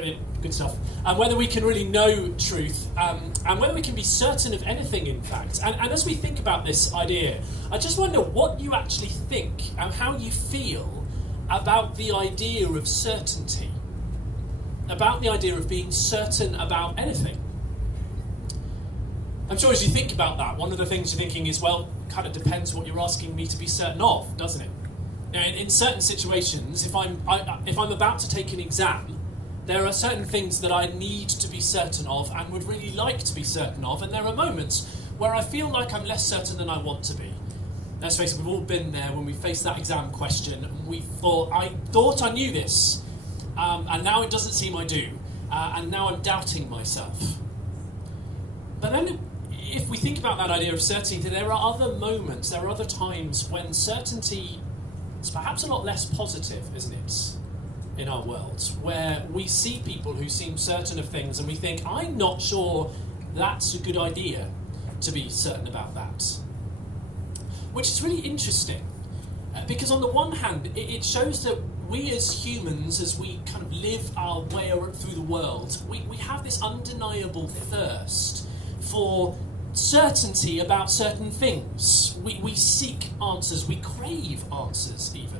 Brilliant, good stuff. And whether we can really know truth, and whether we can be certain of anything, in fact. And as we think about this idea, I just wonder what you actually think and how you feel about the idea of certainty, about the idea of being certain about anything. I'm sure as you think about that, one of the things you're thinking is, well, kind of depends what you're asking me to be certain of, doesn't it? Now, in certain situations, if I'm about to take an exam, there are certain things that I need to be certain of and would really like to be certain of, and there are moments where I feel like I'm less certain than I want to be. Let's face it, we've all been there when we faced that exam question and we thought, I thought I knew this, and now it doesn't seem I do, and now I'm doubting myself. But then, if we think about that idea of certainty, there are other moments, there are other times when certainty is perhaps a lot less positive, isn't it, in our world, where we see people who seem certain of things and we think, I'm not sure that's a good idea to be certain about that. Which is really interesting, because on the one hand, it shows that we as humans, as we kind of live our way through the world, we have this undeniable thirst for certainty about certain things. We seek answers, we crave answers even.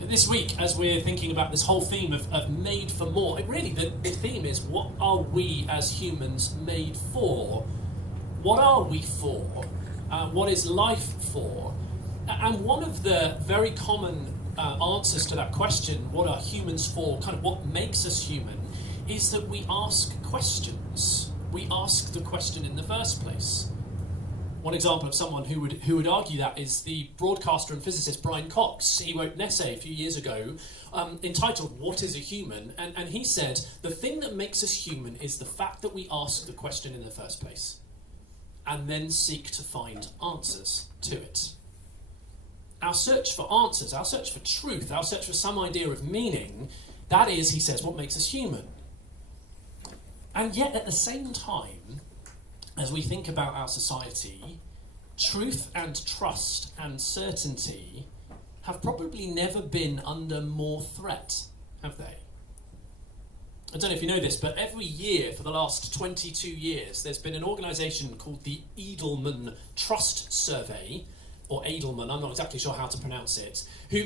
This week, as we're thinking about this whole theme of made for more, really the theme is, what are we as humans made for? What are we for? What is life for? And one of the very common answers to that question, what are humans for, kind of what makes us human, is that we ask questions. We ask the question in the first place. One example of someone who would argue that is the broadcaster and physicist Brian Cox. He wrote an essay a few years ago entitled What is a Human? And he said, the thing that makes us human is the fact that we ask the question in the first place and then seek to find answers to it. Our search for answers, our search for truth, our search for some idea of meaning, that is, he says, what makes us human. And yet at the same time, as we think about our society, truth and trust and certainty have probably never been under more threat, have they? I don't know if you know this, but every year for the last 22 years, there's been an organisation called the Edelman Trust Survey, or Edelman, I'm not exactly sure how to pronounce it, who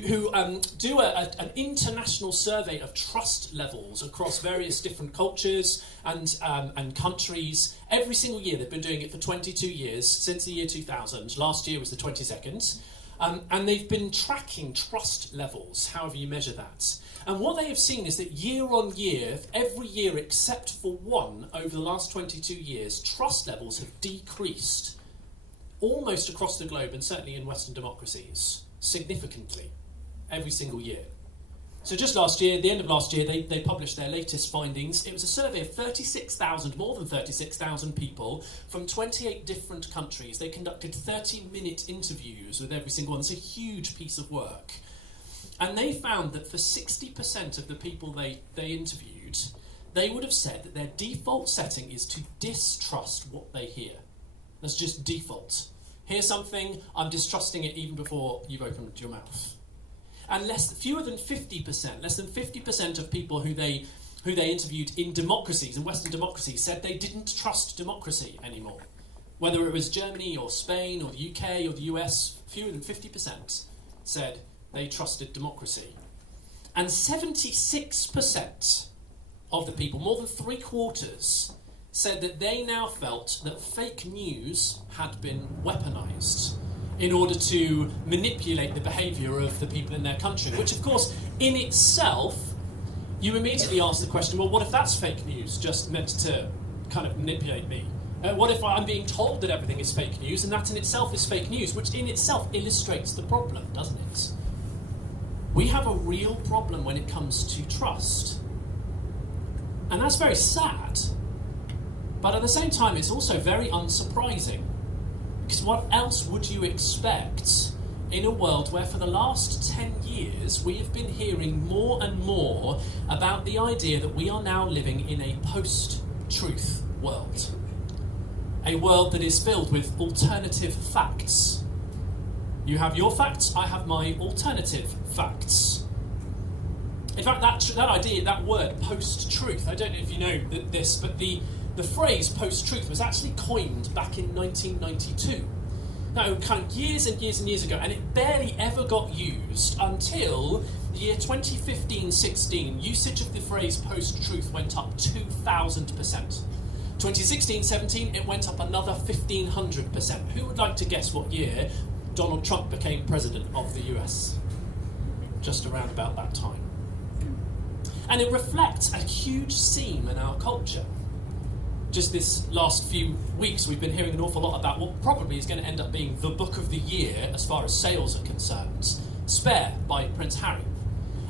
do an international survey of trust levels across various different cultures and countries. Every single year, they've been doing it for 22 years, since the year 2000. Last year was the 22nd. And they've been tracking trust levels, however you measure that. And what they have seen is that year on year, every year except for one, over the last 22 years, trust levels have decreased almost across the globe, and certainly in Western democracies, significantly, every single year. So just last year, the end of last year, they published their latest findings. It was a survey of 36,000, more than 36,000 people from 28 different countries. They conducted 30-minute interviews with every single one. It's a huge piece of work. And they found that for 60% of the people they interviewed, they would have said that their default setting is to distrust what they hear. That's just default. Hear something, I'm distrusting it even before you've opened your mouth. And fewer than 50%, less than 50% of people who they interviewed in democracies, in Western democracies, said they didn't trust democracy anymore. Whether it was Germany or Spain or the UK or the US, fewer than 50% said they trusted democracy. And 76% of the people, more than 3/4, said that they now felt that fake news had been weaponised in order to manipulate the behaviour of the people in their country, which of course, in itself, you immediately ask the question, well, what if that's fake news, just meant to kind of manipulate me? What if I'm being told that everything is fake news, and that in itself is fake news, which in itself illustrates the problem, doesn't it? We have a real problem when it comes to trust. And that's very sad. But at the same time, it's also very unsurprising. Because what else would you expect in a world where for the last 10 years we have been hearing more and more about the idea that we are now living in a post-truth world? A world that is filled with alternative facts. You have your facts, I have my alternative facts. In fact, that idea, that word, post-truth, I don't know if you know this, but the phrase post-truth was actually coined back in 1992. Now, kind of years and years and years ago, and it barely ever got used until the year 2015-16. Usage of the phrase post-truth went up 2,000%. 2016-17, it went up another 1,500%. Who would like to guess what year Donald Trump became president of the US? Just around about that time. And it reflects a huge seam in our culture. Just this last few weeks, we've been hearing an awful lot about what probably is going to end up being the book of the year as far as sales are concerned, Spare by Prince Harry.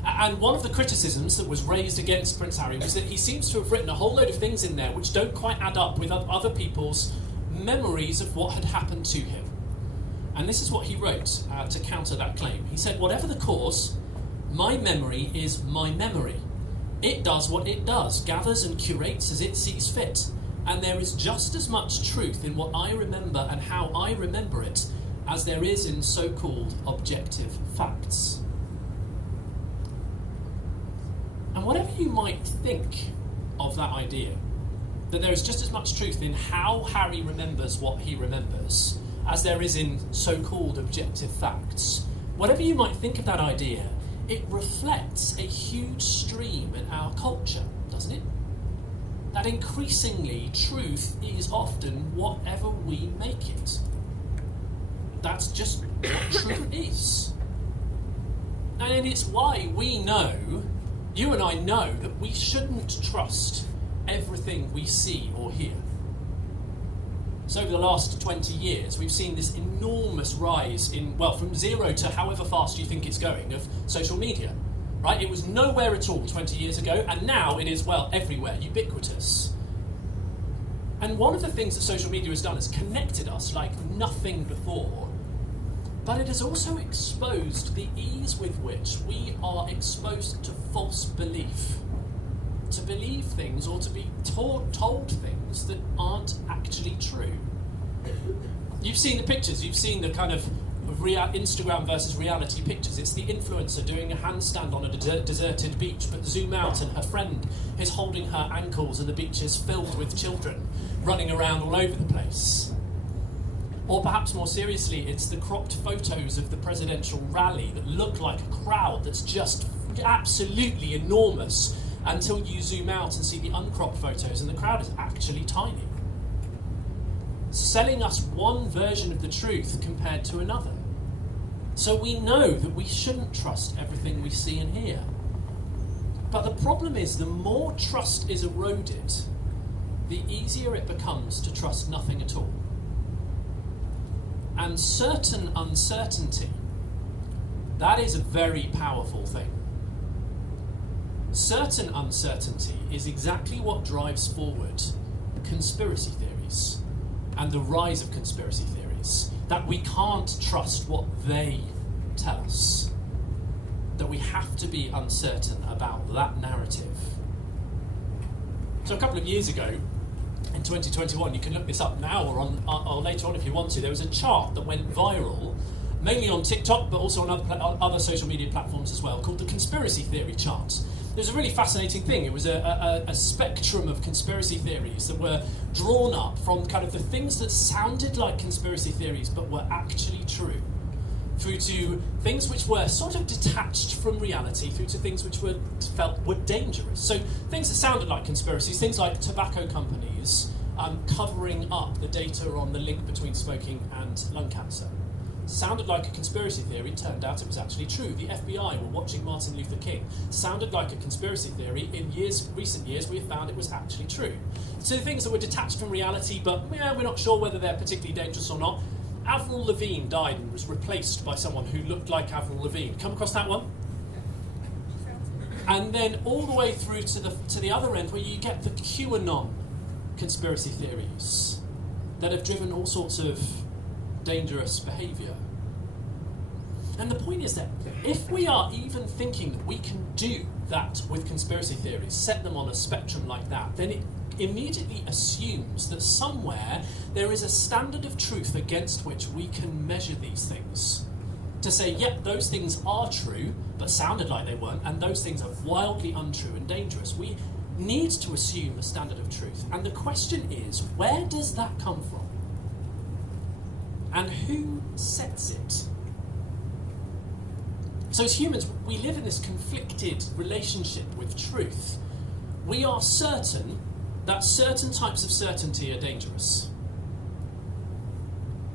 And one of the criticisms that was raised against Prince Harry was that he seems to have written a whole load of things in there which don't quite add up with other people's memories of what had happened to him. And this is what he wrote to counter that claim. He said, "Whatever the cause, my memory is my memory. It does what it does, gathers and curates as it sees fit. And there is just as much truth in what I remember and how I remember it as there is in so-called objective facts." And whatever you might think of that idea, that there is just as much truth in how Harry remembers what he remembers as there is in so-called objective facts, whatever you might think of that idea, it reflects a huge stream in our culture, doesn't it? That increasingly truth is often whatever we make it. That's just what truth is. And it's why we know, you and I know, that we shouldn't trust everything we see or hear. So over the last 20 years, we've seen this enormous rise in, well, from zero to however fast you think it's going, of social media. Right? It was nowhere at all 20 years ago, and now it is, well, everywhere, ubiquitous. And one of the things that social media has done is connected us like nothing before, but it has also exposed the ease with which we are exposed to false belief. To believe things or to be told things that aren't actually true. You've seen the pictures, you've seen the kind of Instagram versus reality pictures. It's the influencer doing a handstand on a deserted beach, but zoom out and her friend is holding her ankles and the beach is filled with children running around all over the place. Or perhaps more seriously, it's the cropped photos of the presidential rally that look like a crowd that's just absolutely enormous until you zoom out and see the uncropped photos and the crowd is actually tiny. Selling us one version of the truth compared to another. So we know that we shouldn't trust everything we see and hear. But the problem is, the more trust is eroded, the easier it becomes to trust nothing at all. And certain uncertainty, that is a very powerful thing. Certain uncertainty is exactly what drives forward conspiracy theories and the rise of conspiracy theories. That we can't trust what they tell us. That we have to be uncertain about that narrative. So a couple of years ago, in 2021, you can look this up now or later on if you want to, there was a chart that went viral, mainly on TikTok, but also on other social media platforms as well, called the conspiracy theory chart. It was a really fascinating thing. It was a spectrum of conspiracy theories that were drawn up from kind of the things that sounded like conspiracy theories but were actually true, through to things which were sort of detached from reality, through to things which were felt were dangerous. So things that sounded like conspiracies, things like tobacco companies covering up the data on the link between smoking and lung cancer. Sounded like a conspiracy theory, turned out it was actually true. The FBI were watching Martin Luther King. Sounded like a conspiracy theory. In recent years, we have found it was actually true. So the things that were detached from reality, but we're not sure whether they're particularly dangerous or not. Avril Lavigne died and was replaced by someone who looked like Avril Lavigne. Come across that one? And then all the way through to the other end, where you get the QAnon conspiracy theories that have driven all sorts of dangerous behaviour. And the point is that if we are even thinking that we can do that with conspiracy theories, set them on a spectrum like that, then it immediately assumes that somewhere there is a standard of truth against which we can measure these things. to say, yep, those things are true, but sounded like they weren't, and those things are wildly untrue and dangerous. We need to assume a standard of truth. And the question is, where does that come from? And who sets it? So as humans, we live in this conflicted relationship with truth. We are certain that certain types of certainty are dangerous.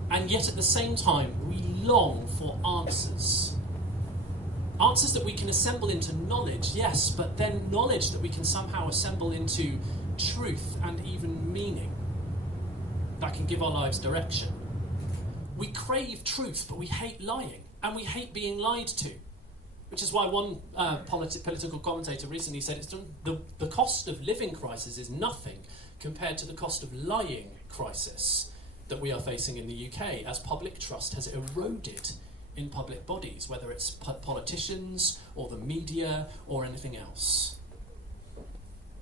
And yet at the same time, we long for answers. Answers that we can assemble into knowledge, yes, but then knowledge that we can somehow assemble into truth and even meaning that can give our lives direction. We crave truth, but we hate lying, and we hate being lied to. Which is why one political commentator recently said the cost of living crisis is nothing compared to the cost of lying crisis that we are facing in the UK, as public trust has eroded in public bodies, whether it's politicians or the media or anything else.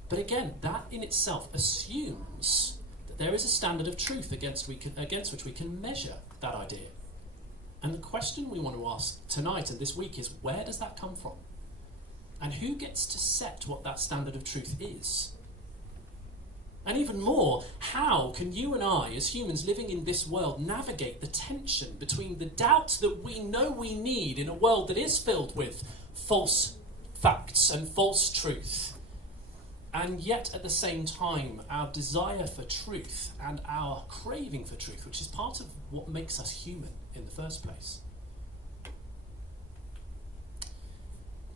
But again, that in itself assumes that there is a standard of truth against which we can measure that idea. And the question we want to ask tonight and this week is, where does that come from? And who gets to set what that standard of truth is? And even more, how can you and I, as humans living in this world, navigate the tension between the doubt that we know we need in a world that is filled with false facts and false truth, and yet at the same time our desire for truth and our craving for truth, which is part of what makes us human in the first place?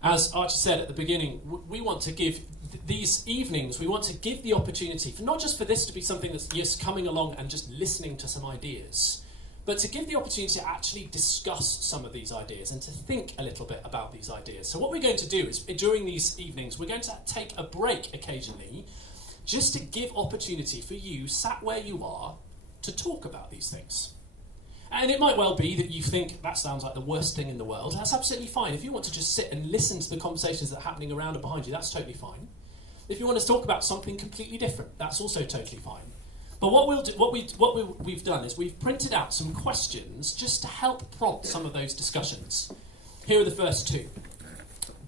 As Archie said at the beginning, we want to give these evenings, we want to give the opportunity, for not just for this to be something that's just coming along and just listening to some ideas, but to give the opportunity to actually discuss some of these ideas and to think a little bit about these ideas. So what we're going to do is, during these evenings, we're going to take a break occasionally, just to give opportunity for you, sat where you are, to talk about these things. And it might well be that you think, that sounds like the worst thing in the world. That's absolutely fine. If you want to just sit and listen to the conversations that are happening around and behind you, that's totally fine. If you want to talk about something completely different, that's also totally fine. But what we've done is we've printed out some questions just to help prompt some of those discussions. Here are the first two.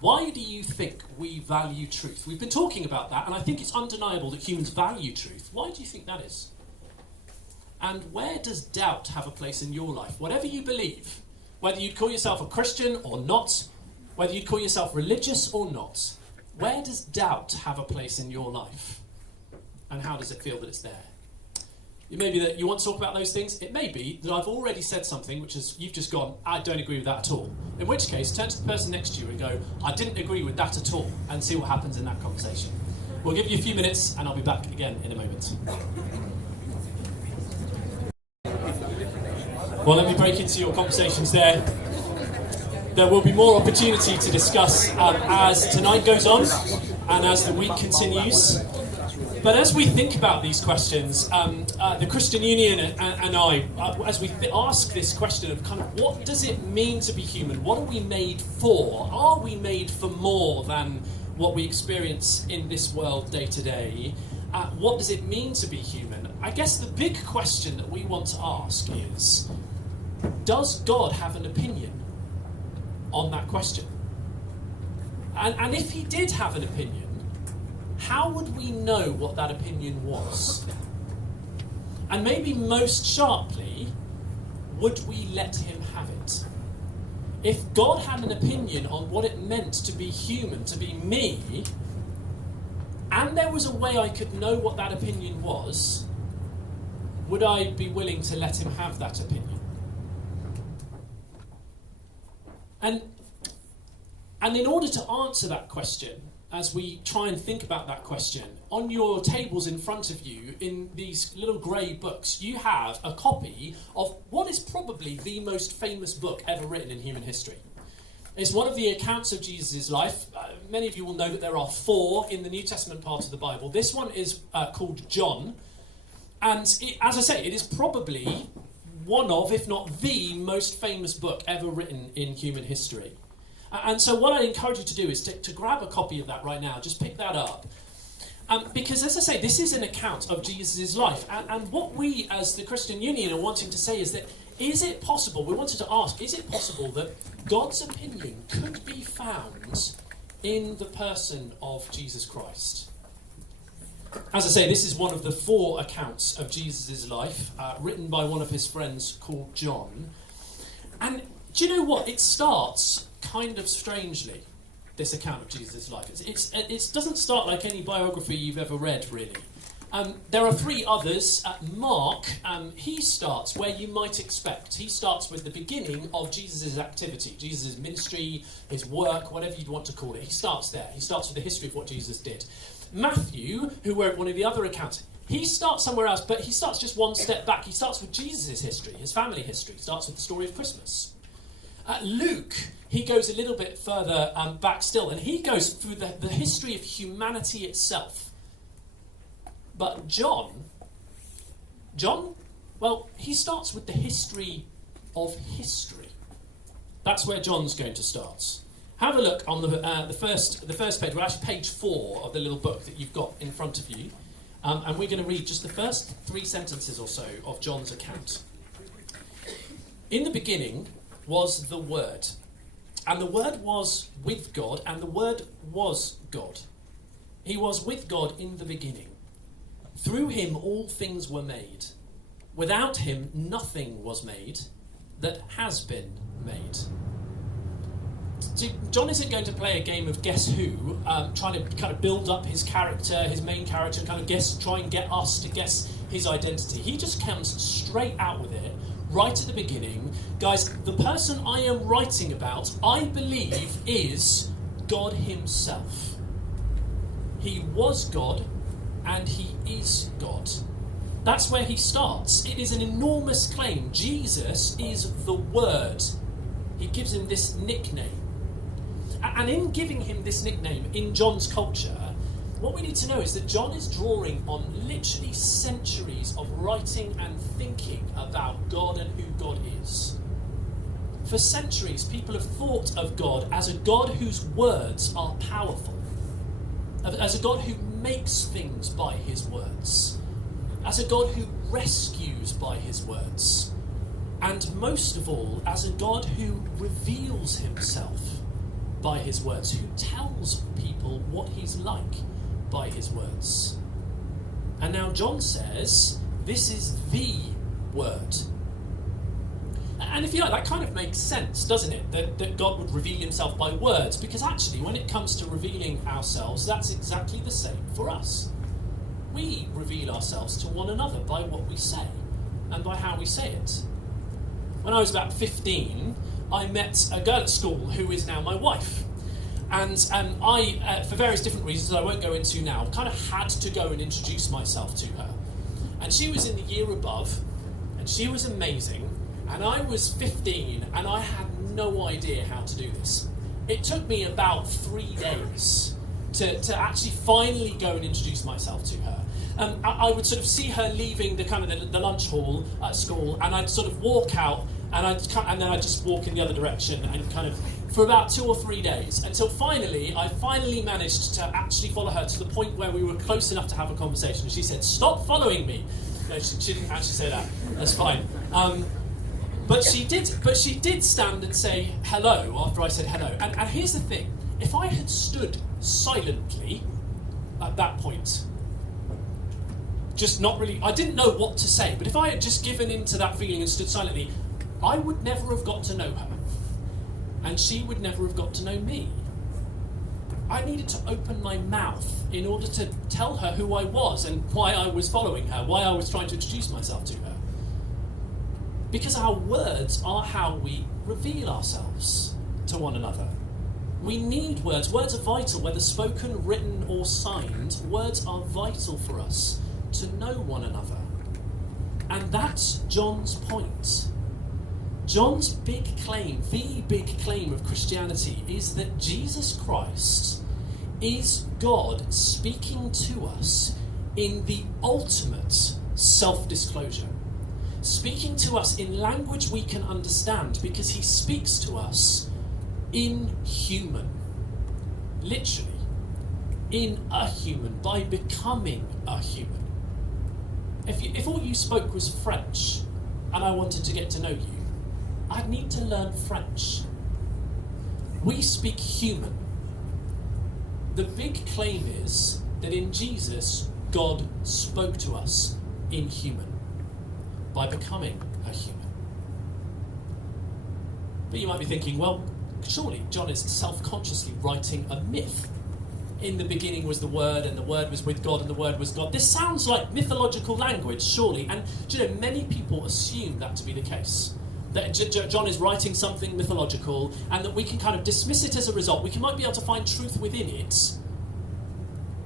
Why do you think we value truth? We've been talking about that, and I think it's undeniable that humans value truth. Why do you think that is? And where does doubt have a place in your life? Whatever you believe, whether you call yourself a Christian or not, whether you call yourself religious or not, where does doubt have a place in your life? And how does it feel that it's there? It may be that you want to talk about those things. It may be that I've already said something which is, you've just gone, I don't agree with that at all. In which case, turn to the person next to you and go, I didn't agree with that at all, and see what happens in that conversation. We'll give you a few minutes and I'll be back again in a moment. Well, let me break into your conversations there. There will be more opportunity to discuss as tonight goes on and as the week continues. But as we think about these questions, the Christian Union and I, as we ask this question of kind of what does it mean to be human? What are we made for? Are we made for more than what we experience in this world day to day? What does it mean to be human? I guess the big question that we want to ask is, does God have an opinion on that question? And if he did have an opinion, how would we know what that opinion was? And maybe most sharply, would we let him have it? If God had an opinion on what it meant to be human, to be me, and there was a way I could know what that opinion was, would I be willing to let him have that opinion? And in order to answer that question, as we try and think about that question, on your tables in front of you, in these little grey books, you have a copy of what is probably the most famous book ever written in human history. It's one of the accounts of Jesus' life. Many of you will know that there are 4 in the New Testament part of the Bible. This one is called John. And as I say, it is probably one of, if not the most famous book ever written in human history. And so what I encourage you to do is to grab a copy of that right now. Just pick that up. Because, as I say, this is an account of Jesus' life. And what we, as the Christian Union, are wanting to say is that Is it possible, we wanted to ask, is it possible that God's opinion could be found in the person of Jesus Christ? As I say, this is one of the 4 accounts of Jesus' life, written by one of his friends called John. And do you know what? It starts kind of strangely, this account of Jesus' life. It doesn't start like any biography you've ever read, really. There are 3 others. Mark, he starts where you might expect. He starts with the beginning of Jesus' activity, Jesus' ministry, his work, whatever you'd want to call it. He starts there. He starts with the history of what Jesus did. Matthew, who wrote one of the other accounts, he starts somewhere else, but he starts just one step back. He starts with Jesus' history, his family history. He starts with the story of Christmas. Luke, he goes a little bit further back still, and he goes through the history of humanity itself. But John, well, he starts with the history of history. That's where John's going to start. Have a look on the first page. We're actually page 4 of the little book that you've got in front of you. And we're going to read just the first 3 sentences or so of John's account. In the beginning was the Word, and the Word was with God, and the Word was God. He was with God in the beginning. Through him all things were made. Without him nothing was made that has been made. See, John isn't going to play a game of Guess Who, trying to kind of build up his character, his main character, and kind of try and get us to guess his identity. He just comes straight out with it, right at the beginning. Guys, the person I am writing about, I believe, is God himself. He was God, and he is God. That's where he starts. It is an enormous claim. Jesus is the Word. He gives him this nickname. And in giving him this nickname in John's culture, what we need to know is that John is drawing on literally centuries of writing and thinking about God and who God is. For centuries, people have thought of God as a God whose words are powerful, as a God who makes things by his words, as a God who rescues by his words, and most of all, as a God who reveals himself by his words, who tells people what he's like by his words. And now John says, this is the Word. And if you like, that kind of makes sense, doesn't it? That God would reveal himself by words, because actually, when it comes to revealing ourselves, that's exactly the same for us. We reveal ourselves to one another by what we say, and by how we say it. When I was about 15, I met a girl at school who is now my wife. And I, for various different reasons that I won't go into now, kind of had to go and introduce myself to her. And she was in the year above, and she was amazing, and I was 15, and I had no idea how to do this. It took me about 3 days to actually finally go and introduce myself to her. I would sort of see her leaving the lunch hall at school, and I'd sort of walk out, and then I'd just walk in the other direction, and kind of for about 2 or 3 days, until I finally managed to actually follow her to the point where we were close enough to have a conversation. And she said, "Stop following me." No, she didn't actually say that. That's fine. But she did stand and say hello after I said hello. And here's the thing: if I had stood silently at that point, just not really, I didn't know what to say, but if I had just given in to that feeling and stood silently, I would never have got to know her. And she would never have got to know me. I needed to open my mouth in order to tell her who I was and why I was following her, why I was trying to introduce myself to her. Because our words are how we reveal ourselves to one another. We need words. Words are vital, whether spoken, written, or signed. Words are vital for us to know one another. And that's John's point. John's big claim, the big claim of Christianity, is that Jesus Christ is God speaking to us in the ultimate self-disclosure. Speaking to us in language we can understand, because he speaks to us in human. Literally, in a human, by becoming a human. If all you spoke was French, and I wanted to get to know you, I need to learn French. We speak human. The big claim is that in Jesus, God spoke to us in human by becoming a human. But you might be thinking, well, surely John is self-consciously writing a myth. In the beginning was the Word, and the Word was with God, and the Word was God. This sounds like mythological language, surely. And do you know, many people assume that to be the case. That John is writing something mythological, and that we can kind of dismiss it as a result. We might be able to find truth within it.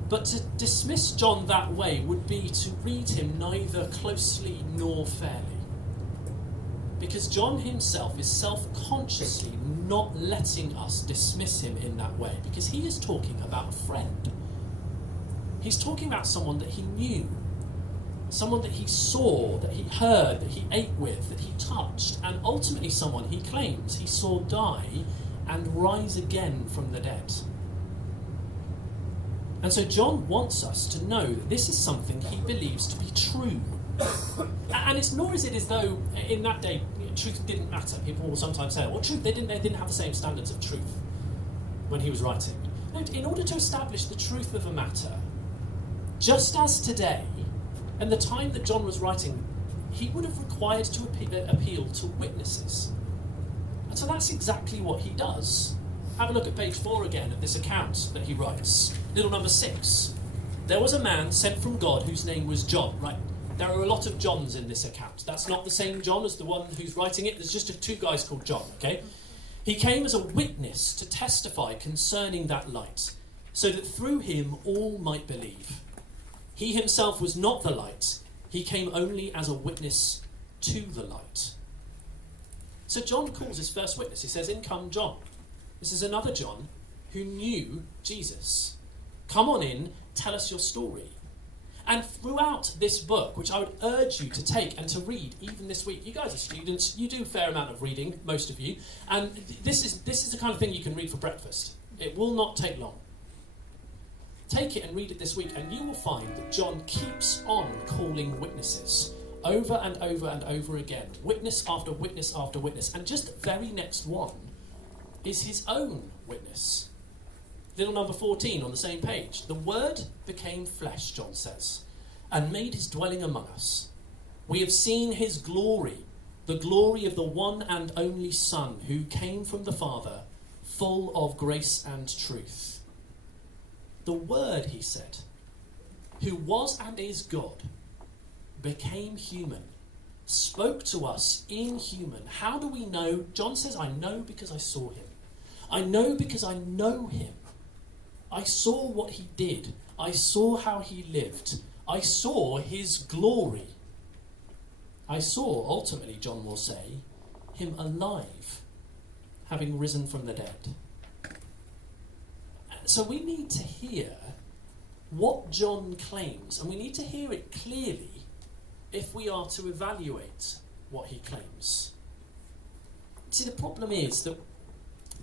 But to dismiss John that way would be to read him neither closely nor fairly. Because John himself is self-consciously not letting us dismiss him in that way, because he is talking about a friend. He's talking about someone that he knew, someone that he saw, that he heard, that he ate with, that he touched, and ultimately someone he claims he saw die and rise again from the dead. And so John wants us to know that this is something he believes to be true. And it's nor is it as though in that day truth didn't matter. People will sometimes say, well, truth, they didn't have the same standards of truth when he was writing. No, in order to establish the truth of a matter, just as today, and the time that John was writing, he would have required to appeal to witnesses. And so that's exactly what he does. Have a look at page 4 again of this account that he writes. Little number 6. There was a man sent from God whose name was John. Right. There are a lot of Johns in this account. That's not the same John as the one who's writing it. There's just two guys called John, okay? He came as a witness to testify concerning that light, so that through him all might believe. He himself was not the light. He came only as a witness to the light. So John calls his first witness. He says, "In come John." This is another John who knew Jesus. Come on in, tell us your story. And throughout this book, which I would urge you to take and to read, even this week, you guys are students, you do a fair amount of reading, most of you, and this is the kind of thing you can read for breakfast. It will not take long. Take it and read it this week, and you will find that John keeps on calling witnesses over and over and over again, witness after witness after witness, and just the very next one is his own witness. Little number 14 on the same page. The Word became flesh, John says, and made his dwelling among us. We have seen his glory, the glory of the one and only Son, who came from the Father, full of grace and truth. The Word, he said, who was and is God, became human, spoke to us in human. How do we know? John says, I know because I saw him. I know because I know him. I saw what he did. I saw how he lived. I saw his glory. I saw, ultimately, John will say, him alive, having risen from the dead. So we need to hear what John claims, and we need to hear it clearly if we are to evaluate what he claims. See, the problem is that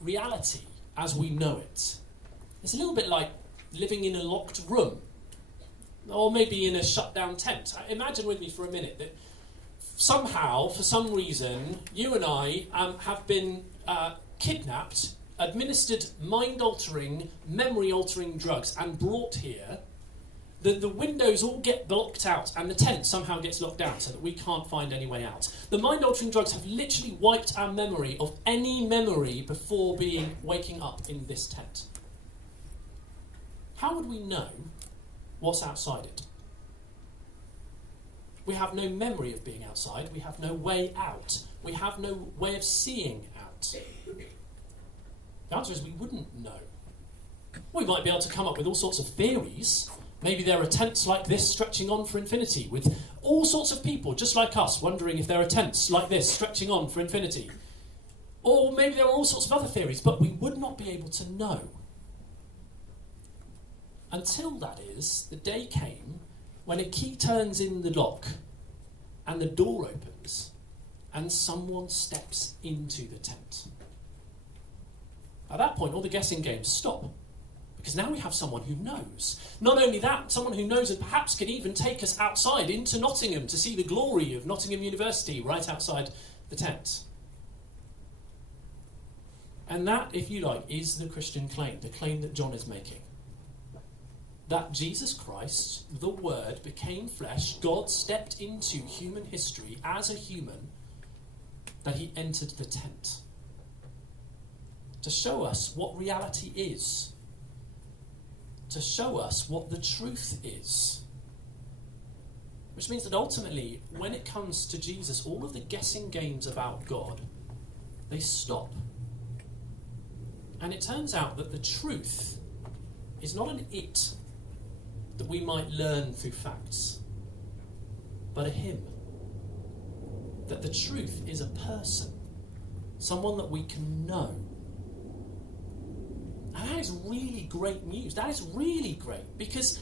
reality, as we know it, it's a little bit like living in a locked room, or maybe in a shut-down tent. Imagine with me for a minute that somehow, for some reason, you and I have been kidnapped, administered mind-altering, memory-altering drugs, and brought here. The windows all get blocked out, and the tent somehow gets locked down so that we can't find any way out. The mind-altering drugs have literally wiped our memory of any memory before waking up in this tent. How would we know what's outside it? We have no memory of being outside. We have no way out. We have no way of seeing out. The answer is we wouldn't know. We might be able to come up with all sorts of theories. Maybe there are tents like this stretching on for infinity, with all sorts of people just like us wondering if there are tents like this stretching on for infinity. Or maybe there are all sorts of other theories, but we would not be able to know. Until, that is, the day came when a key turns in the lock and the door opens and someone steps into the tent. At that point, all the guessing games stop, because now we have someone who knows. Not only that, someone who knows and perhaps can even take us outside into Nottingham to see the glory of Nottingham University right outside the tent. And that, if you like, is the Christian claim, the claim that John is making. That Jesus Christ, the Word, became flesh, God stepped into human history as a human, that he entered the tent to show us what reality is, to show us what the truth is. Which means that ultimately, when it comes to Jesus, all of the guessing games about God, they stop. And it turns out that the truth is not an it that we might learn through facts, but a him. That the truth is a person, someone that we can know. And that is really great news. That is really great, because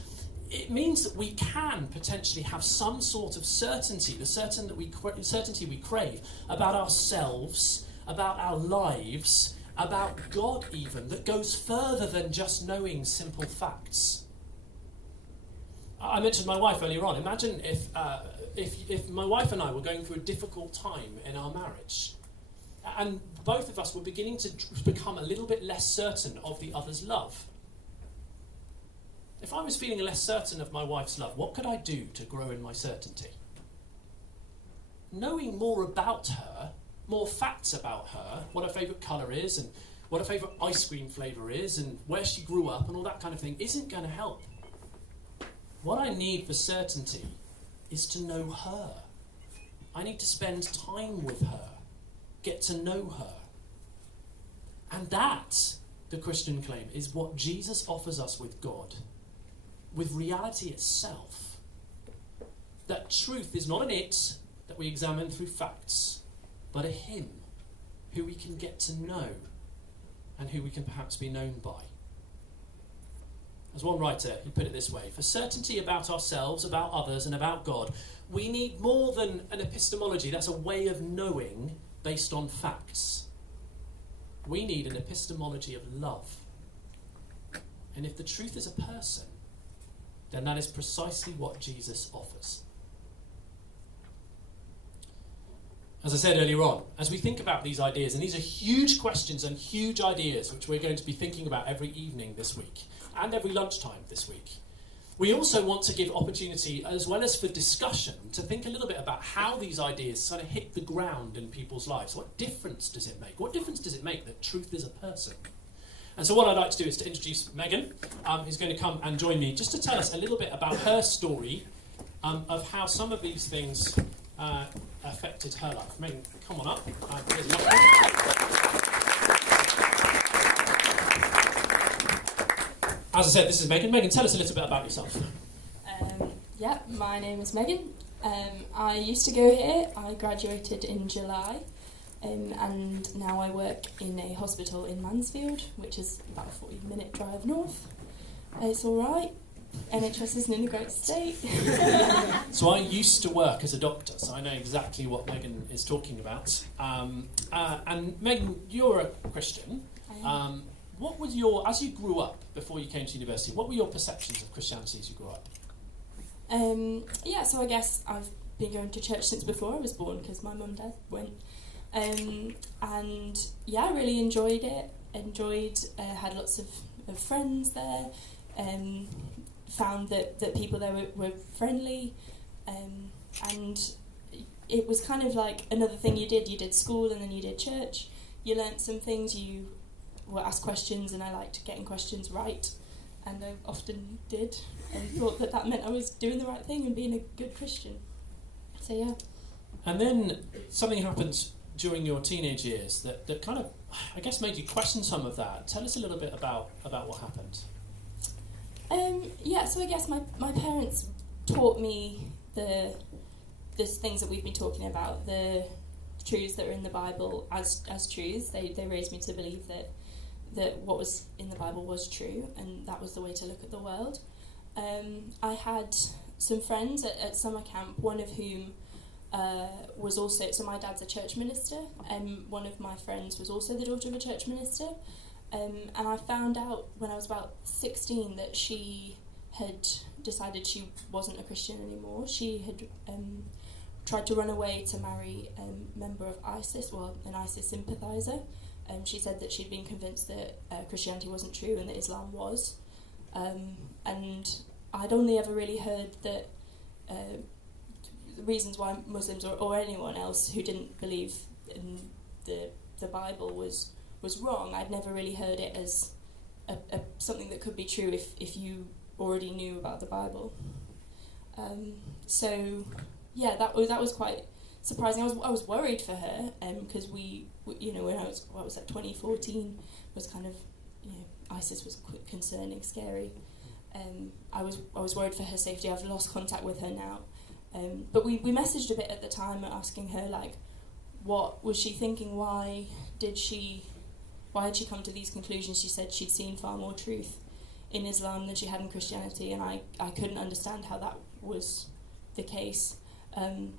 it means that we can potentially have some sort of certainty, the certainty we crave about ourselves, about our lives, about God even, that goes further than just knowing simple facts. I mentioned my wife earlier on. Imagine if my wife and I were going through a difficult time in our marriage, and both of us were beginning to become a little bit less certain of the other's love. If I was feeling less certain of my wife's love, what could I do to grow in my certainty? Knowing more about her, more facts about her, what her favourite colour is, and what her favourite ice cream flavour is, and where she grew up, and all that kind of thing, isn't going to help. What I need for certainty is to know her. I need to spend time with her, get to know her. And that, the Christian claim, is what Jesus offers us with God, with reality itself. That truth is not an it that we examine through facts, but a him who we can get to know and who we can perhaps be known by. As one writer, he put it this way: for certainty about ourselves, about others, and about God, we need more than an epistemology. That's a way of knowing based on facts. We need an epistemology of love. And if the truth is a person, then that is precisely what Jesus offers. As I said earlier on, as we think about these ideas, and these are huge questions and huge ideas which we're going to be thinking about every evening this week and every lunchtime this week, we also want to give opportunity, as well as for discussion, to think a little bit about how these ideas sort of hit the ground in people's lives. What difference does it make? What difference does it make that truth is a person? And so what I'd like to do is to introduce Megan, who's going to come and join me, just to tell us a little bit about her story of how some of these things affected her life. Megan, come on up. Here's your As I said, this is Megan. Megan, tell us a little bit about yourself. My name is Megan. I used to go here. I graduated in July. And now I work in a hospital in Mansfield, which is about a 40-minute drive north. It's all right. NHS isn't in a great state. So I used to work as a doctor, so I know exactly what Megan is talking about. And Megan, you're a Christian. What was as you grew up, before you came to university, what were your perceptions of Christianity as you grew up? So I guess I've been going to church since before I was born, because my mum and dad went. I really enjoyed it. Had lots of friends there. Found that people there were friendly, and it was kind of like another thing you did. You did school and then you did church. You learnt some things. You were asked questions, and I liked getting questions right, and I often did, and thought that meant I was doing the right thing and being a good Christian. So yeah. And then something happened during your teenage years that kind of, I guess, made you question some of that. Tell us a little bit about what happened. So I guess my parents taught me the things that we've been talking about, the truths that are in the Bible as truths. They raised me to believe that what was in the Bible was true, and that was the way to look at the world. I had some friends at summer camp, one of whom was also, so my dad's a church minister, and one of my friends was also the daughter of a church minister. And I found out when I was about 16 that she had decided she wasn't a Christian anymore. She had tried to run away to marry a member of ISIS, an ISIS sympathiser, She said that she'd been convinced that Christianity wasn't true and that Islam was. And I'd only ever really heard that the reasons why Muslims or anyone else who didn't believe in the Bible was wrong. I'd never really heard it as something that could be true if you already knew about the Bible. So yeah, that was quite surprising. I was worried for her because we when I was at 2014 was kind of, ISIS was concerning, scary. I was worried for her safety. I've lost contact with her now, but we messaged a bit at the time asking her, like, what was she thinking? Why had she come to these conclusions? She said she'd seen far more truth in Islam than she had in Christianity, and I couldn't understand how that was the case.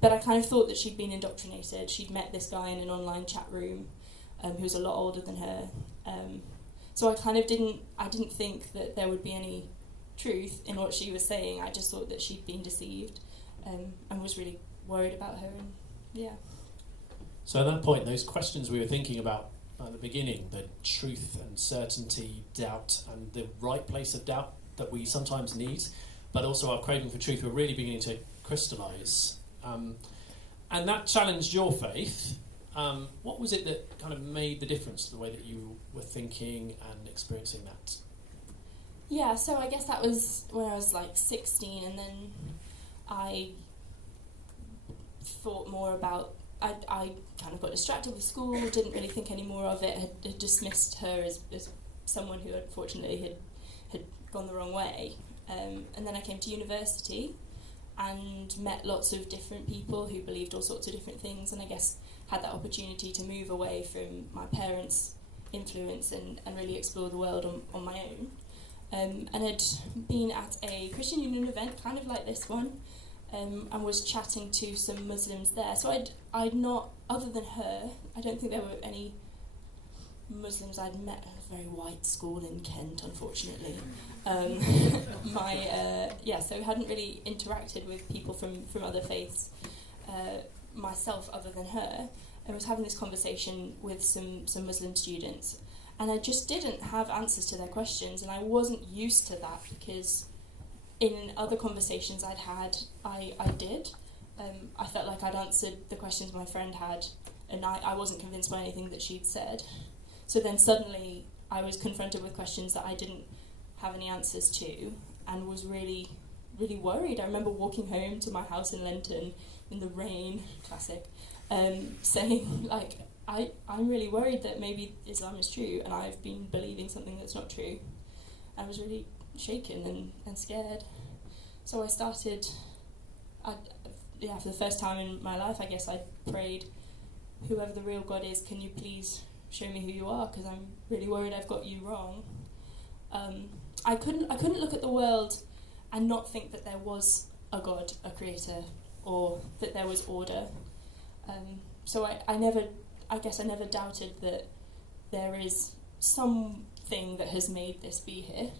But I kind of thought that she'd been indoctrinated. She'd met this guy in an online chat room who was a lot older than her. So I kind of didn't think that there would be any truth in what she was saying. I just thought that she'd been deceived, and was really worried about her. And yeah. So at that point, those questions we were thinking about at the beginning, the truth and certainty, doubt, and the right place of doubt that we sometimes need, but also our craving for truth, were really beginning to crystallise. And that challenged your faith. What was it that kind of made the difference to the way that you were thinking and experiencing that? Yeah, so I guess that was when I was like 16, and then I thought more about... I kind of got distracted with school, didn't really think any more of it, had dismissed her as someone who unfortunately had gone the wrong way. And then I came to university and met lots of different people who believed all sorts of different things, and I guess had that opportunity to move away from my parents' influence and really explore the world on my own. And had been at a Christian Union event, kind of like this one, and was chatting to some Muslims there. So I'd not, other than her, I don't think there were any Muslims I'd met at a very white school in Kent, unfortunately. So hadn't really interacted with people from other faiths myself, other than her, and was having this conversation with some Muslim students, and I just didn't have answers to their questions, and I wasn't used to that because in other conversations I'd had, I did. I felt like I'd answered the questions my friend had, and I wasn't convinced by anything that she'd said. So then suddenly I was confronted with questions that I didn't have any answers to, and was really, really worried. I remember walking home to my house in Lenton in the rain, classic, saying, like, I'm really worried that maybe Islam is true, and I've been believing something that's not true. I was really shaken and scared. So I started, for the first time in my life, I guess I prayed, whoever the real God is, can you please show me who you are, because I'm really worried I've got you wrong. I couldn't look at the world and not think that there was a God, a creator, or that there was order. So I never doubted that there is something that has made this be here.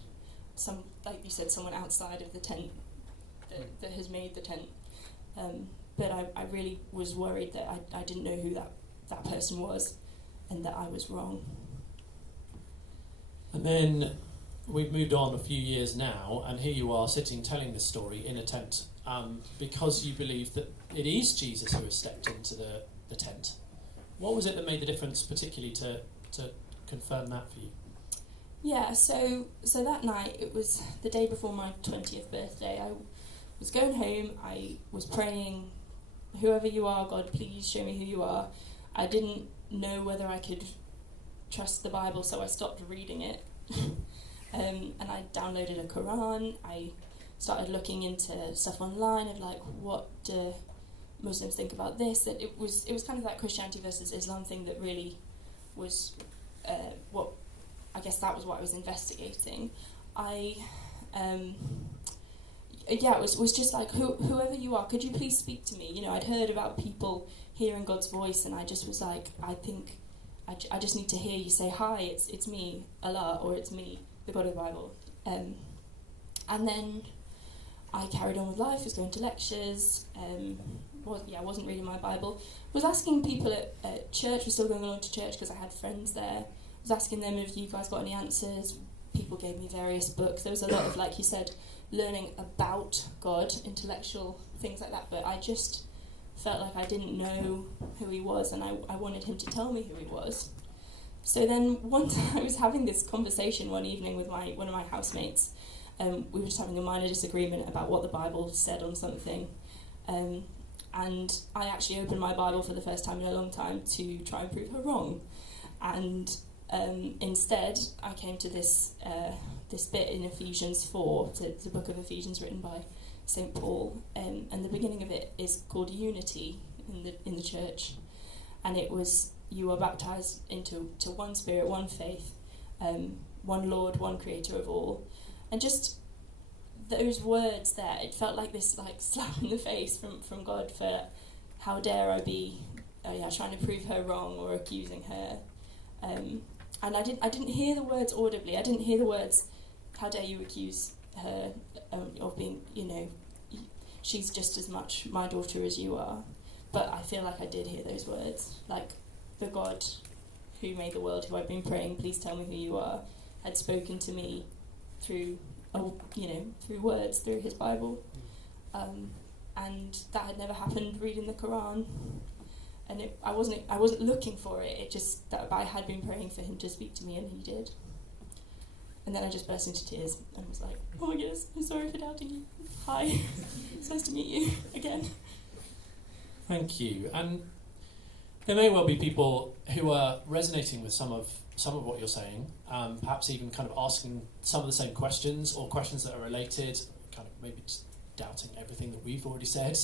Some, like you said, someone outside of the tent that has made the tent. But I really was worried that I didn't know who that person was, and that I was wrong. And then we've moved on a few years now, and here you are sitting telling this story in a tent, because you believe that it is Jesus who has stepped into the tent. What was it that made the difference, particularly to confirm that for you? Yeah, so that night, it was the day before my 20th birthday. I was going home, I was praying, whoever you are, God, please show me who you are. I didn't know whether I could trust the Bible, so I stopped reading it. And I downloaded a Quran. I started looking into stuff online of, like, what do Muslims think about this. And it was kind of that Christianity versus Islam thing that really was what I guess that was what I was investigating. It was just like, whoever you are, could you please speak to me? I'd heard about people hearing God's voice, and I just was like, I think I just need to hear you say, hi, it's me, Allah, or it's me, the God of the Bible. And then I carried on with life, was going to lectures, wasn't reading my Bible. Was asking people at church, was still going along to church because I had friends there. Was asking them if you guys got any answers. People gave me various books. There was a lot of, like you said, learning about God, intellectual things like that, but I just felt like I didn't know who he was, and I wanted him to tell me who he was. So then one time I was having this conversation one evening with one of my housemates. We were just having a minor disagreement about what the Bible said on something, and I actually opened my Bible for the first time in a long time to try and prove her wrong, and instead I came to this bit in Ephesians 4, the book of Ephesians written by St. Paul, and the beginning of it is called unity in the church, and it was, you are baptized into one spirit, one faith, one Lord, one creator of all. And just those words there, it felt like this slap in the face from God for how dare I be trying to prove her wrong or accusing her. And I didn't hear the words audibly. I didn't hear the words, how dare you accuse her of being, she's just as much my daughter as you are. But I feel like I did hear those words. Like, the God who made the world, who I've been praying, please tell me who you are, had spoken to me through words, through his Bible. And that had never happened reading the Quran. And I wasn't looking for it. It just that I had been praying for him to speak to me, and he did. And then I just burst into tears and was like, "Oh my goodness, I'm sorry for doubting you. Hi, it's nice to meet you again." Thank you. And there may well be people who are resonating with some of what you're saying, perhaps even kind of asking some of the same questions or questions that are related, kind of maybe just doubting everything that we've already said.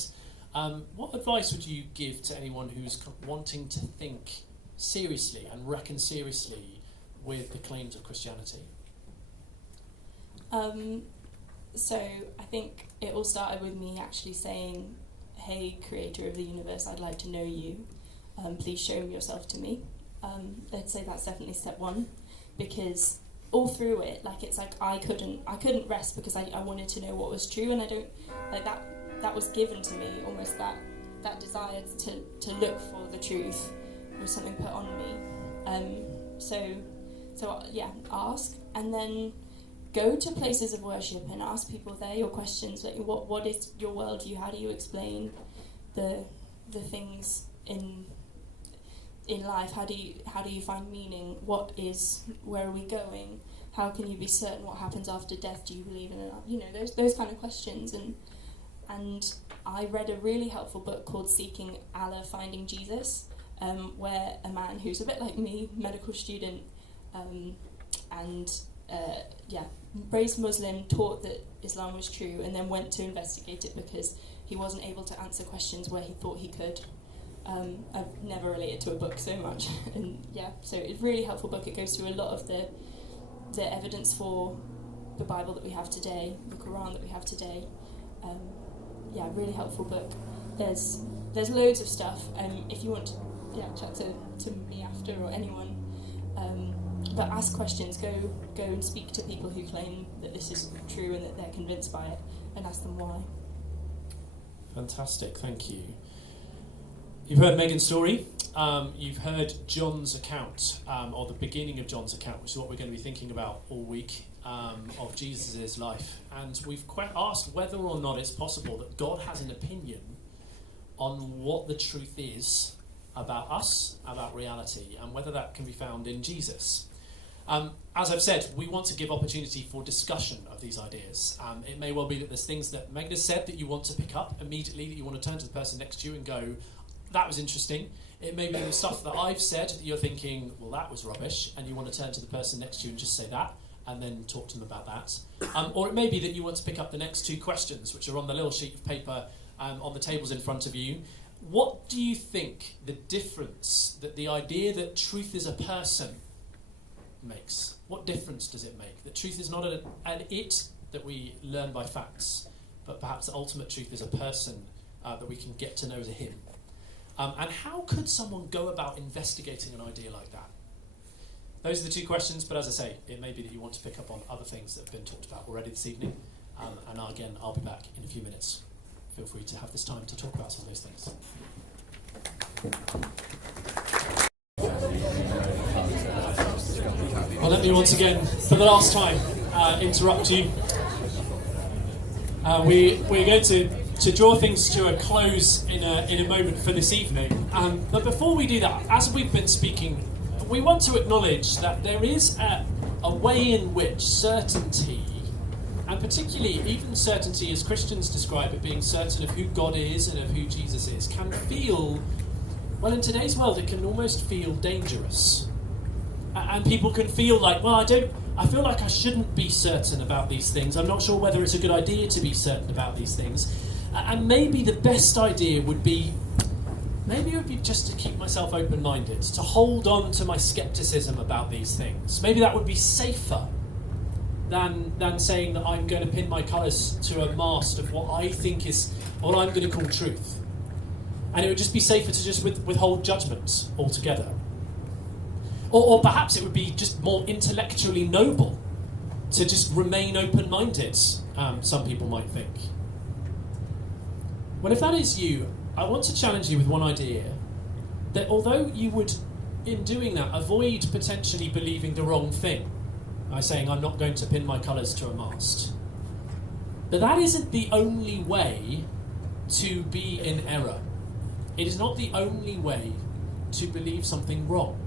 What advice would you give to anyone who's wanting to think seriously and reckon seriously with the claims of Christianity? So I think it all started with me actually saying, "Hey, creator of the universe, I'd like to know you. Please show yourself to me." I'd say that's definitely step one, because all through it, it's like I couldn't rest because I wanted to know what was true, and I don't like that was given to me, almost that desire to look for the truth was something put on me. So ask, and then go to places of worship and ask people there your questions. Like, what is your worldview? How do you explain the things in life? How do you find meaning? Where are we going? How can you be certain what happens after death? Do you believe in it? Those kind of questions. And I read a really helpful book called Seeking Allah, Finding Jesus, where a man who's a bit like me, medical student, raised Muslim, taught that Islam was true, and then went to investigate it because he wasn't able to answer questions where he thought he could. I've never related to a book so much, so it's a really helpful book. It goes through a lot of the evidence for the Bible that we have today, the Quran that we have today. Really helpful book. There's loads of stuff. If you want to chat to me after, or anyone, but ask questions. Go and speak to people who claim that this is true and that they're convinced by it, and ask them why. Fantastic, thank you. You've heard Megan's story. You've heard John's account, or the beginning of John's account, which is what we're going to be thinking about all week, of Jesus' life. And we've asked whether or not it's possible that God has an opinion on what the truth is about us, about reality, and whether that can be found in Jesus. As I've said, we want to give opportunity for discussion of these ideas. It may well be that there's things that Megan has said that you want to pick up immediately, that you want to turn to the person next to you and go, that was interesting. It may be the stuff that I've said that you're thinking, well, that was rubbish, and you want to turn to the person next to you and just say that, and then talk to them about that. Or it may be that you want to pick up the next two questions, which are on the little sheet of paper on the tables in front of you. What do you think the difference that the idea that truth is a person makes? What difference does it make? That truth is not an it that we learn by facts, but perhaps the ultimate truth is a person that we can get to know as a him. And how could someone go about investigating an idea like that? Those are the two questions, but as I say, it may be that you want to pick up on other things that have been talked about already this evening. And again, I'll be back in a few minutes. feel free to have this time to talk about some of those things. Well, let me once again, for the last time, interrupt you. We're going to draw things to a close in a moment for this evening. But before we do that, as we've been speaking, we want to acknowledge that there is a way in which certainty, and particularly even certainty as Christians describe it, being certain of who God is and of who Jesus is, can feel, well, in today's world, it can almost feel dangerous. And people can feel like, well, I feel like I shouldn't be certain about these things. I'm not sure whether it's a good idea to be certain about these things. And maybe the best idea would be, just to keep myself open-minded, to hold on to my skepticism about these things. Maybe that would be safer than saying that I'm going to pin my colours to a mast of what I think is what I'm going to call truth. And it would just be safer to just withhold judgment altogether. Or perhaps it would be just more intellectually noble to just remain open-minded, some people might think. Well, if that is you, I want to challenge you with one idea, that although you would, in doing that, avoid potentially believing the wrong thing, by saying I'm not going to pin my colours to a mast, that isn't the only way to be in error. It is not the only way to believe something wrong.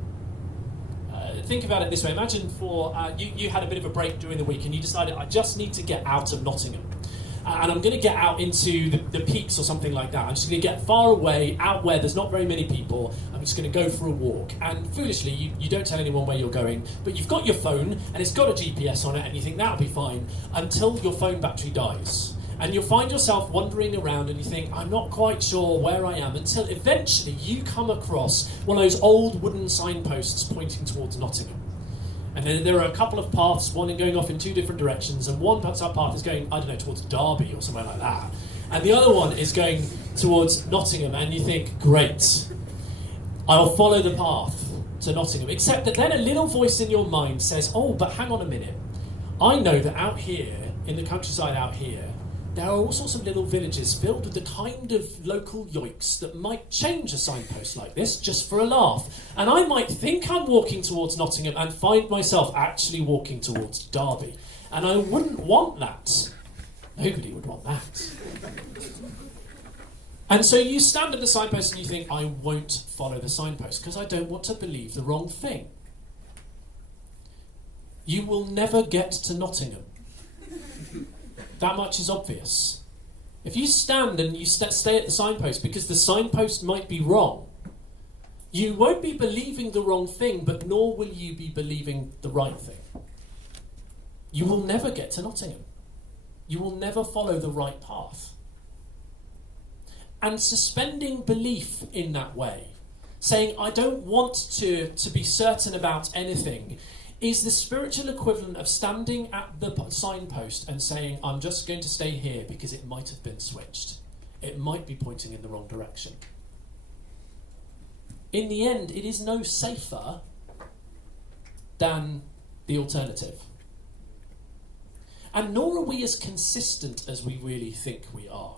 Think about it this way. Imagine you had a bit of a break during the week and you decided, I just need to get out of Nottingham. And I'm going to get out into the peaks or something like that. I'm just going to get far away, out where there's not very many people. I'm just going to go for a walk. And foolishly, you don't tell anyone where you're going, but you've got your phone and it's got a GPS on it and you think that'll be fine until your phone battery dies. And you'll find yourself wandering around and you think, I'm not quite sure where I am, until eventually you come across one of those old wooden signposts pointing towards Nottingham. And then there are a couple of paths, one going off in two different directions, and one path is going, I don't know, towards Derby or somewhere like that. And the other one is going towards Nottingham, and you think, great, I'll follow the path to Nottingham. Except that then a little voice in your mind says, oh, but hang on a minute. I know that out here, in the countryside out here, there are all sorts of little villages filled with the kind of local yoiks that might change a signpost like this just for a laugh. And I might think I'm walking towards Nottingham and find myself actually walking towards Derby. And I wouldn't want that. Nobody would want that. And so you stand at the signpost and you think, I won't follow the signpost because I don't want to believe the wrong thing. You will never get to Nottingham. That much is obvious. If you stand and you stay at the signpost because the signpost might be wrong, you won't be believing the wrong thing, but nor will you be believing the right thing. You will never get to Nottingham. You will never follow the right path. And suspending belief in that way, saying I don't want to be certain about anything, is the spiritual equivalent of standing at the signpost and saying, I'm just going to stay here because it might have been switched. It might be pointing in the wrong direction. In the end, it is no safer than the alternative. And nor are we as consistent as we really think we are.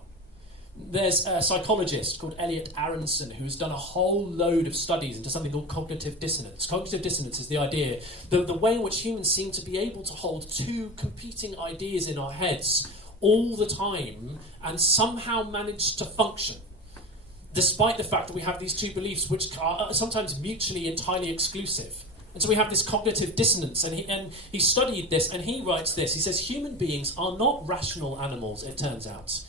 There's a psychologist called Elliot Aronson who has done a whole load of studies into something called cognitive dissonance. Cognitive dissonance is the idea, the way in which humans seem to be able to hold two competing ideas in our heads all the time and somehow manage to function, despite the fact that we have these two beliefs which are sometimes mutually entirely exclusive. And so we have this cognitive dissonance, and he studied this, and he writes this. He says, human beings are not rational animals, it turns out.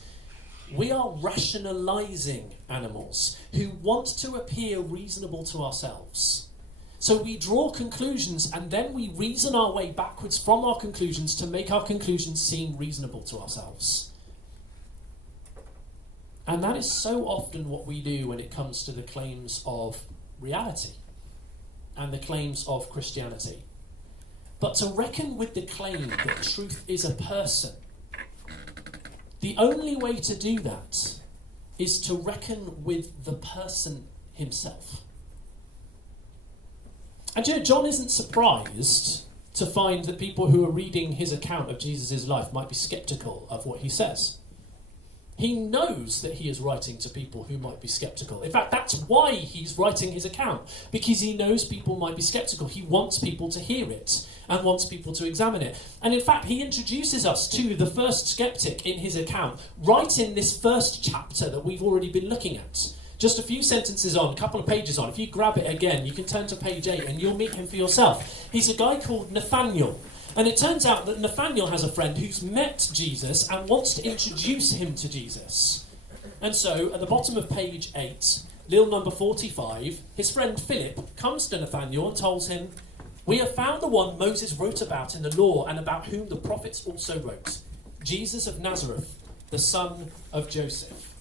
We are rationalizing animals who want to appear reasonable to ourselves. So we draw conclusions and then we reason our way backwards from our conclusions to make our conclusions seem reasonable to ourselves. And that is so often what we do when it comes to the claims of reality and the claims of Christianity. But to reckon with the claim that truth is a person, the only way to do that is to reckon with the person himself. And you know, John isn't surprised to find that people who are reading his account of Jesus' life might be sceptical of what he says. He knows that he is writing to people who might be sceptical. In fact, that's why he's writing his account, because he knows people might be sceptical. He wants people to hear it and wants people to examine it. And in fact, he introduces us to the first skeptic in his account right in this first chapter that we've already been looking at. Just a few sentences on, a couple of pages on. If you grab it again, you can turn to page 8 and you'll meet him for yourself. He's a guy called Nathaniel. And it turns out that Nathaniel has a friend who's met Jesus and wants to introduce him to Jesus. And so, at the bottom of page 8, little number 45, his friend Philip comes to Nathaniel and tells him, "We have found the one Moses wrote about in the law and about whom the prophets also wrote, Jesus of Nazareth, the son of Joseph."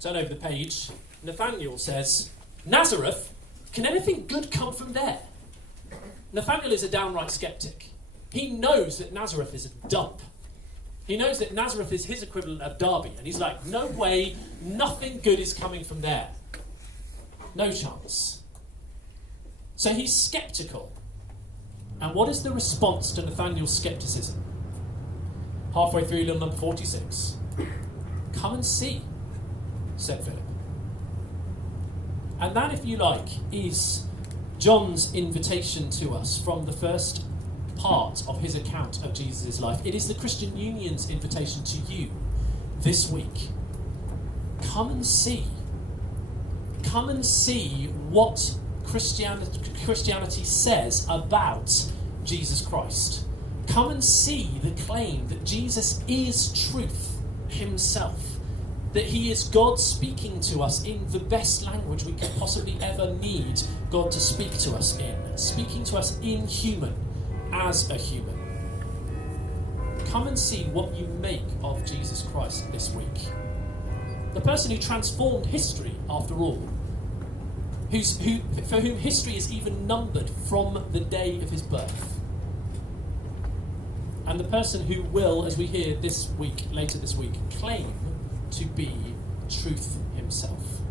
Turn over the page. Nathaniel says, "Nazareth? Can anything good come from there?" Nathaniel is a downright skeptic. He knows that Nazareth is a dump. He knows that Nazareth is his equivalent of Derby. And he's like, no way, nothing good is coming from there. No chance. So he's sceptical. And what is the response to Nathaniel's scepticism? Halfway through little number 46. "Come and see," said Philip. And that, if you like, is John's invitation to us from the first part of his account of Jesus' life. It is the Christian Union's invitation to you this week. Come and see. Come and see what Christianity says about Jesus Christ. Come and see the claim that Jesus is truth himself. That he is God speaking to us in the best language we could possibly ever need God to speak to us in. Speaking to us in human, as a human. Come and see what you make of Jesus Christ this week. The person who transformed history, after all. For whom history is even numbered from the day of his birth. And the person who will, as we hear this week, later this week, claim to be truth himself.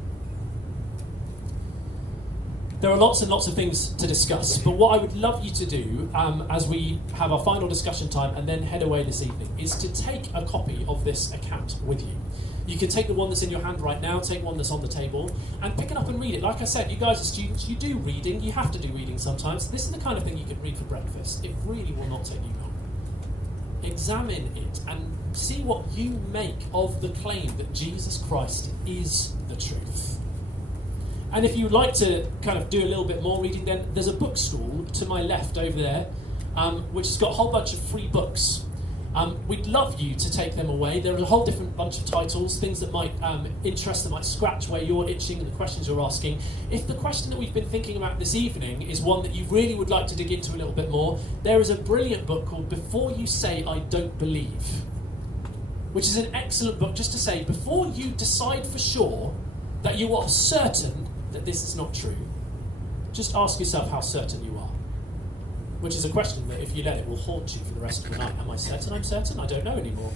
There are lots and lots of things to discuss, but what I would love you to do as we have our final discussion time and then head away this evening is to take a copy of this account with you. You can take the one that's in your hand right now, take one that's on the table, and pick it up and read it. Like I said, you guys are students, you do reading, you have to do reading sometimes. This is the kind of thing you could read for breakfast. It really will not take you long. Examine it and see what you make of the claim that Jesus Christ is the truth. And if you'd like to kind of do a little bit more reading, then there's a bookstall to my left over there, which has got a whole bunch of free books. We'd love you to take them away. There are a whole different bunch of titles, things that might interest, that might scratch where you're itching and the questions you're asking. If the question that we've been thinking about this evening is one that you really would like to dig into a little bit more, there is a brilliant book called Before You Say I Don't Believe, which is an excellent book just to say, before you decide for sure that you are certain that this is not true, just ask yourself how certain you are. Which is a question that, if you let it, will haunt you for the rest of the night. Am I certain I'm certain? I don't know anymore.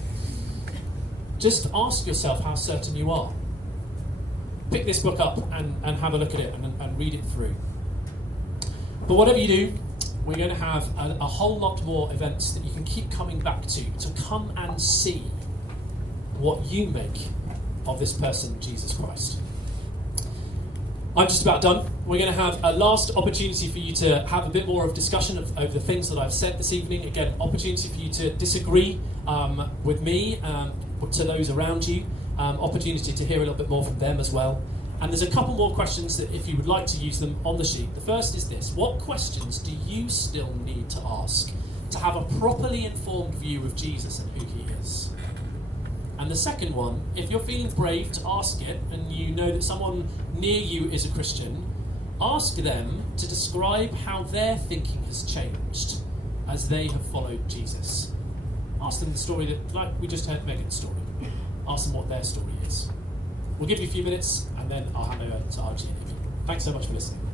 Just ask yourself how certain you are. Pick this book up and have a look at it and read it through. But whatever you do, we're going to have a whole lot more events that you can keep coming back to come and see what you make of this person, Jesus Christ. I'm just about done. We're going to have a last opportunity for you to have a bit more of discussion of the things that I've said this evening. Again, opportunity for you to disagree with me, to those around you. Opportunity to hear a little bit more from them as well. And there's a couple more questions that, if you would like to use them, on the sheet. The first is this: what questions do you still need to ask to have a properly informed view of Jesus and who he is? And the second one, if you're feeling brave to ask it, and you know that someone near you is a Christian, ask them to describe how their thinking has changed as they have followed Jesus. Ask them the story that, like we just heard Megan's story. Ask them what their story is. We'll give you a few minutes, and then I'll hand over to RG and Amy. Thanks so much for listening.